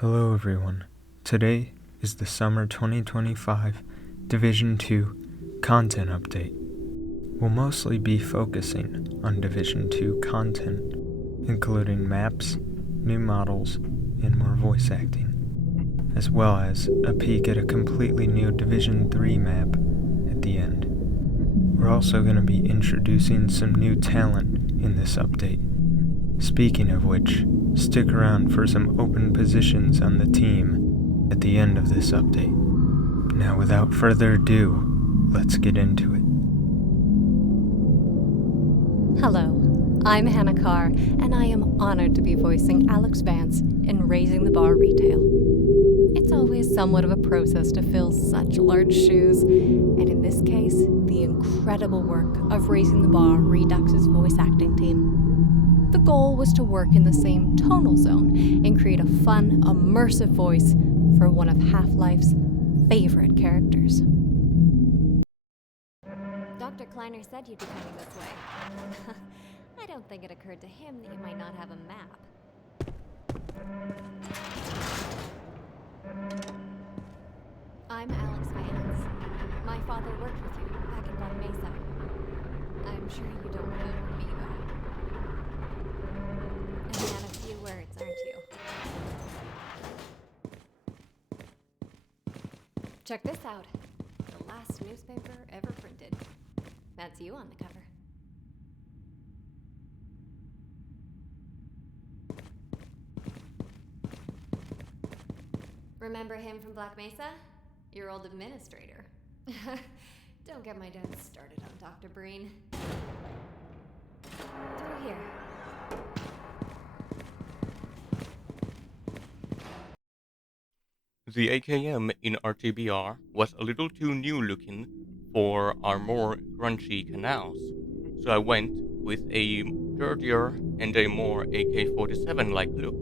Hello everyone. Today is the Summer 2025 Division 2 Content Update. We'll mostly be focusing on Division 2 content, including maps, new models, and more voice acting, as well as a peek at a completely new Division 3 map at the end. We're also going to be introducing some new talent in this update. Speaking of which, stick around for some open positions on the team at the end of this update. Now without further ado, let's get into it. Hello, I'm Hannah Carr, and I am honored to be voicing Alyx Vance in Raising the Bar Retail. It's always somewhat of a process to fill such large shoes, and in this case, the incredible work of Raising the Bar Redux's voice acting team. The goal was to work in the same tonal zone and create a fun, immersive voice for one of Half-Life's favorite characters. Dr. Kleiner said you'd be coming this way. I don't think it occurred to him that you might not have a map. I'm Alyx Vance. My father worked with you back in Black Mesa. I'm sure you don't remember me, though. A man of few words, aren't you? Check this out. The last newspaper ever printed. That's you on the cover. Remember him from Black Mesa? Your old administrator. Don't get my dad started on Dr. Breen. Through here. The AKM in RTBR was a little too new looking for our more grungy canals, so I went with a dirtier and a more AK-47-like look.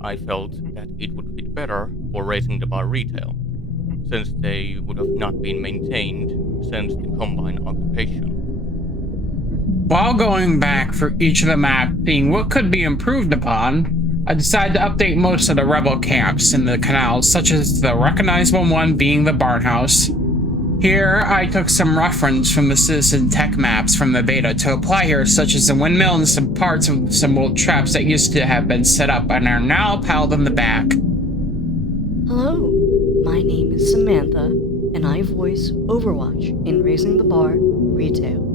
I felt that it would fit better for Raising the Bar Retail, since they would have not been maintained since the Combine occupation. While going back for each of the maps, seeing what could be improved upon, I decided to update most of the rebel camps in the canals, such as the recognizable one being the Barnhouse. Here, I took some reference from the Citizen Tech maps from the beta to apply here, such as the windmill and some parts of some old traps that used to have been set up and are now piled in the back. Hello, my name is Samantha, and I voice Overwatch in Raising the Bar Retail.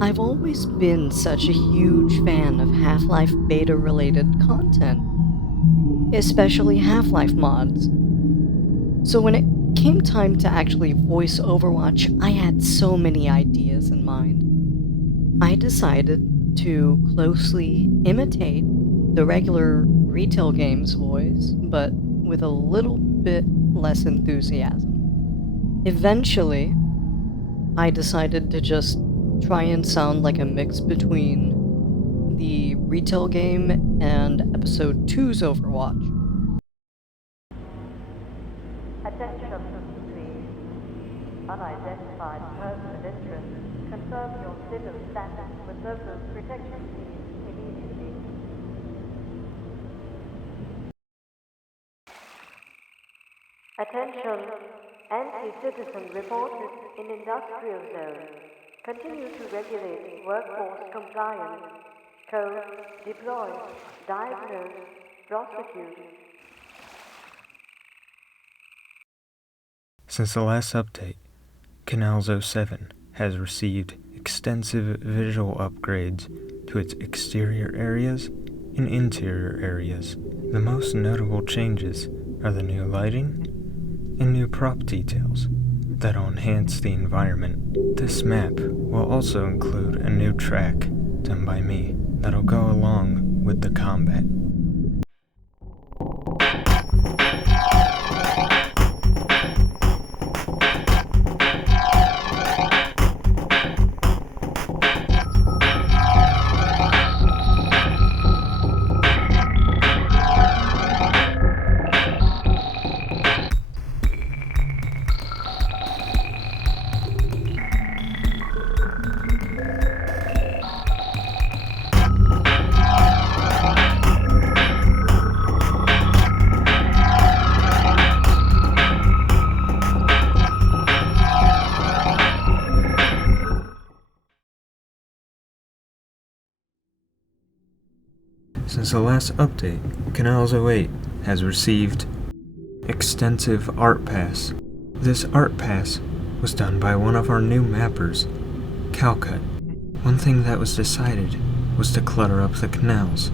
I've always been such a huge fan of Half-Life beta-related content, especially Half-Life mods. So when it came time to actually voice Overwatch, I had so many ideas in mind. I decided to closely imitate the regular retail game's voice, but with a little bit less enthusiasm. Eventually, I decided to just try and sound like a mix between the retail game and Episode 2's Overwatch. Attention, please. Unidentified person of interest. Confirm your civil status with local protection team immediately. Attention. Anti-citizen reported in industrial zone. Continue to regulate workforce compliance. Code, deploy, diagnose, prosecute. Since the last update, Canals 07 has received extensive visual upgrades to its exterior areas and interior areas. The most notable changes are the new lighting and new prop details that'll enhance the environment. This map will also include a new track done by me that'll go along with the combat. As the last update, Canals 08 has received extensive art pass. This art pass was done by one of our new mappers, Calcut. One thing that was decided was to clutter up the canals.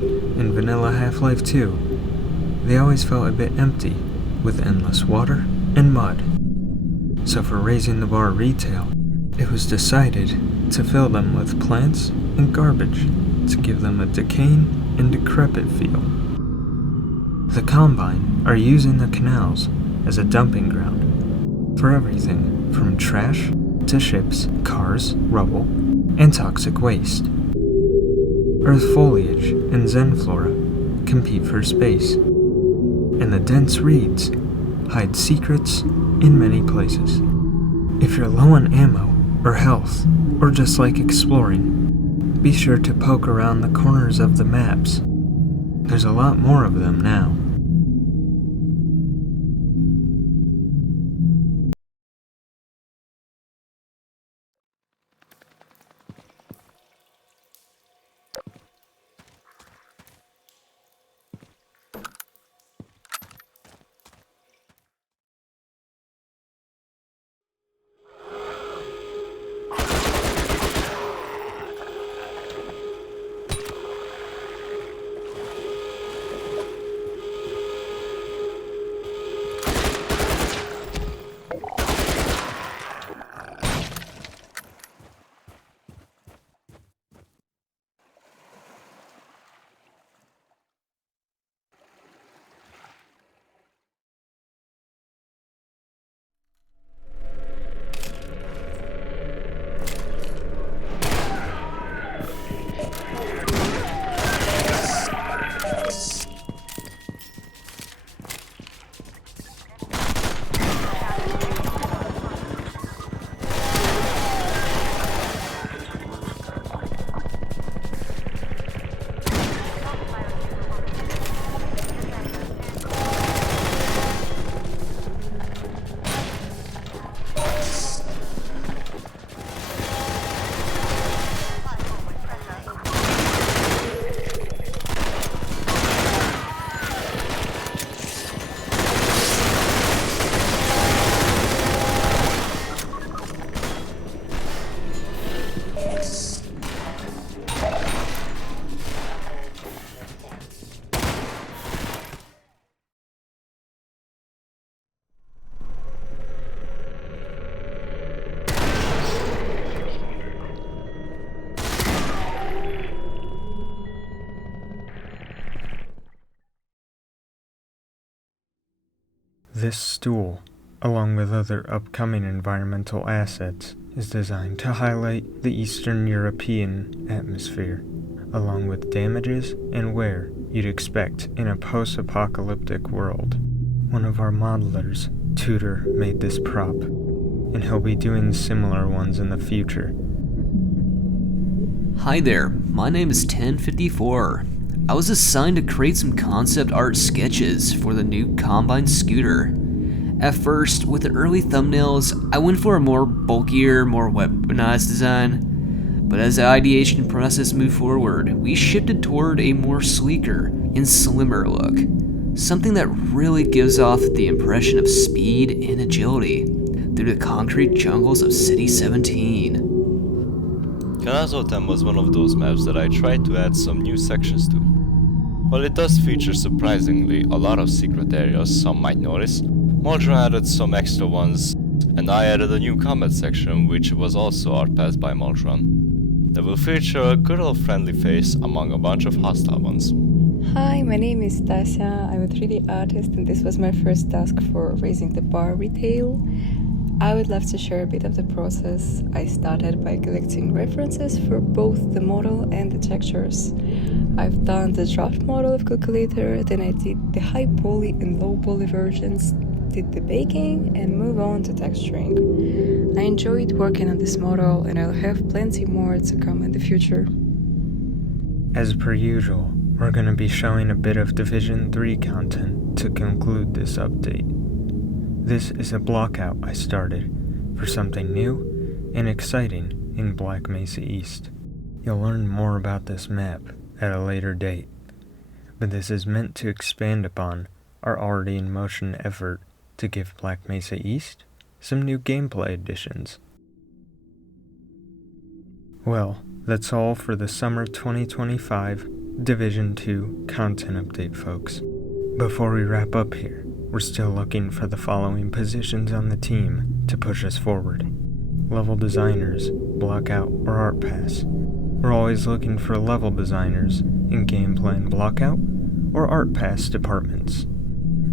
In vanilla Half-Life 2, they always felt a bit empty, with endless water and mud. So for Raising the Bar Retail, it was decided to fill them with plants and garbage to give them a decaying and decrepit feel. The Combine are using the canals as a dumping ground for everything from trash to ships, cars, rubble, and toxic waste. Earth foliage and Zen flora compete for space, and the dense reeds hide secrets in many places. If you're low on ammo or health, or just like exploring, be sure to poke around the corners of the maps. There's a lot more of them now. This stool, along with other upcoming environmental assets, is designed to highlight the Eastern European atmosphere, along with damages and wear you'd expect in a post-apocalyptic world. One of our modelers, Tudor, made this prop, and he'll be doing similar ones in the future. Hi there, my name is 1054. I was assigned to create some concept art sketches for the new Combine scooter. At first, with the early thumbnails, I went for a more bulkier, more weaponized design. But as the ideation process moved forward, we shifted toward a more sleeker and slimmer look. Something that really gives off the impression of speed and agility through the concrete jungles of City 17. Kanazotem was one of those maps that I tried to add some new sections to. While it does feature surprisingly a lot of secret areas some might notice, Moldron added some extra ones, and I added a new combat section which was also art passed by Moldron. That will feature a good old friendly face among a bunch of hostile ones. Hi, my name is Tasha. I'm a 3D artist and this was my first task for Raising the Bar Retail. I would love to share a bit of the process. I started by collecting references for both the model and the textures. I've done the draft model of Calculator, then I did the high poly and low poly versions, did the baking, and move on to texturing. I enjoyed working on this model and I'll have plenty more to come in the future. As per usual, we're going to be showing a bit of Division 3 content to conclude this update. This is a blockout I started for something new and exciting in Black Mesa East. You'll learn more about this map at a later date, but this is meant to expand upon our already in motion effort to give Black Mesa East some new gameplay additions. Well, that's all for the summer 2025 Division 2 content update, folks. Before we wrap up here, we're still looking for the following positions on the team to push us forward: level designers, blockout, or art pass. We're always looking for level designers in gameplay and blockout or art pass departments.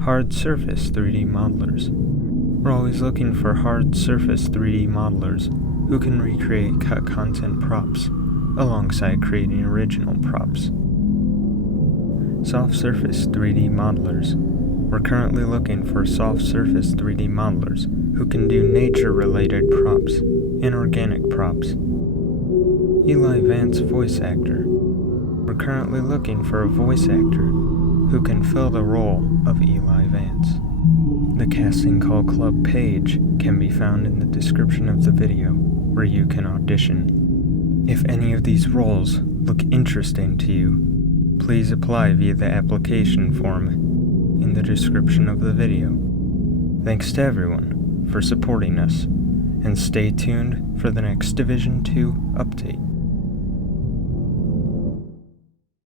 Hard surface 3D modelers. We're always looking for hard surface 3D modelers who can recreate cut content props alongside creating original props. Soft surface 3D modelers. We're currently looking for soft surface 3D modelers who can do nature-related props and organic props. Alyx Vance voice actor. We're currently looking for a voice actor who can fill the role of Alyx Vance. The Casting Call Club page can be found in the description of the video where you can audition. If any of these roles look interesting to you, please apply via the application form in the description of the video. Thanks to everyone for supporting us, and stay tuned for the next Division 2 update.